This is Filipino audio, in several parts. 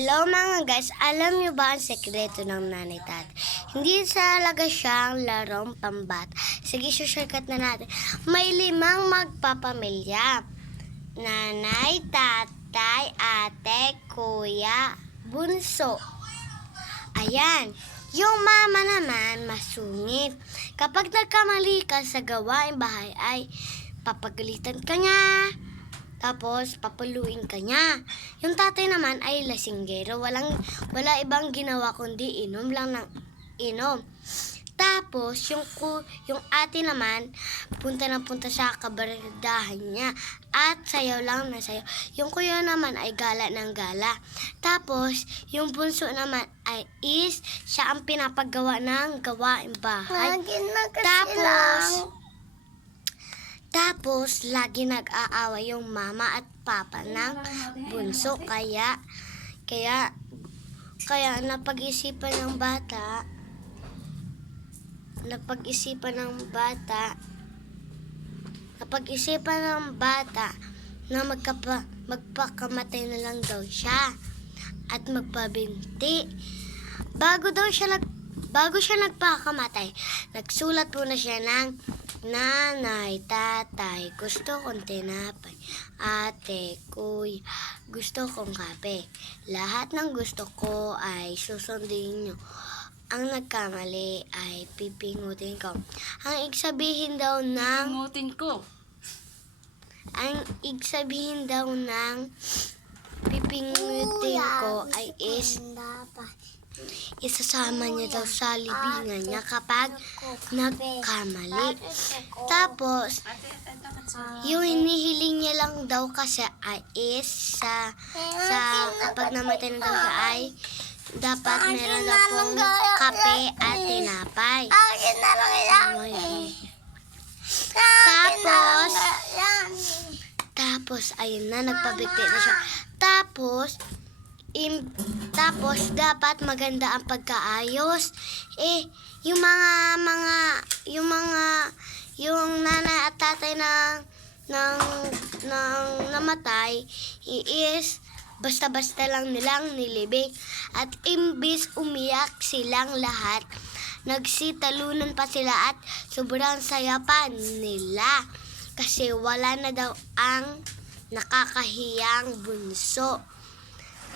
Hello mga guys, alam niyo ba ang sekreto ng nanay tat? Hindi talaga siyang larong pambat. Sige, shortcut na natin. May 5 magpapamilya. Nanay, tatay, ate, kuya, bunso. Ayan. Yung mama naman, masungit. Kapag nagkamali ka sa gawaing bahay ay papagalitan ka niya. Tapos, papaluin ka niya. Yung tatay naman ay lasinggero. Wala ibang ginawa kundi inom lang ng inom. Tapos, yung ate naman, punta na punta sa kabardahan niya. At sayaw lang na sayaw. Yung kuya naman ay gala ng gala. Tapos, yung bunso naman ay siya ang pinapagawa ng gawaing bahay. Tapos, lagi nag-aaway yung mama at papa ng bunso. Kaya napag-isipan ng bata na magpakamatay na lang daw siya at magpabinti. Bago siya nagpakamatay, nagsulat po na siya ng nanay, tatay, gusto kong tinapay. Ate, kuya, gusto kong kape. Lahat ng gusto ko ay susundin nyo. Ang nagkamali ay pipingutin ko. Ang igsabihin daw ng pipingutin ko ay isasama niya daw sa libingan niya kapag nagkamali. Tapos, yung hinihiling niya lang daw kasi ay sa kapag namatay na daw siya ay dapat meron daw pong kape at tinapay. Tapos, ayun na, nagpabigti na siya. Tapos, dapat maganda ang pagkaayos. Yung nanay at tatay ng namatay, basta-basta lang nilang nilibing. At imbis umiyak silang lahat, nagsitalunan pa sila at sobrang saya pa nila. Kasi wala na daw ang nakakahiyang bunso.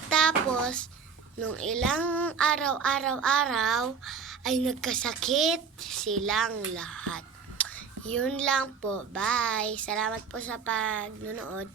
Tapos, nung ilang araw ay nagkasakit silang lahat. Yun lang po. Bye. Salamat po sa pagnunood.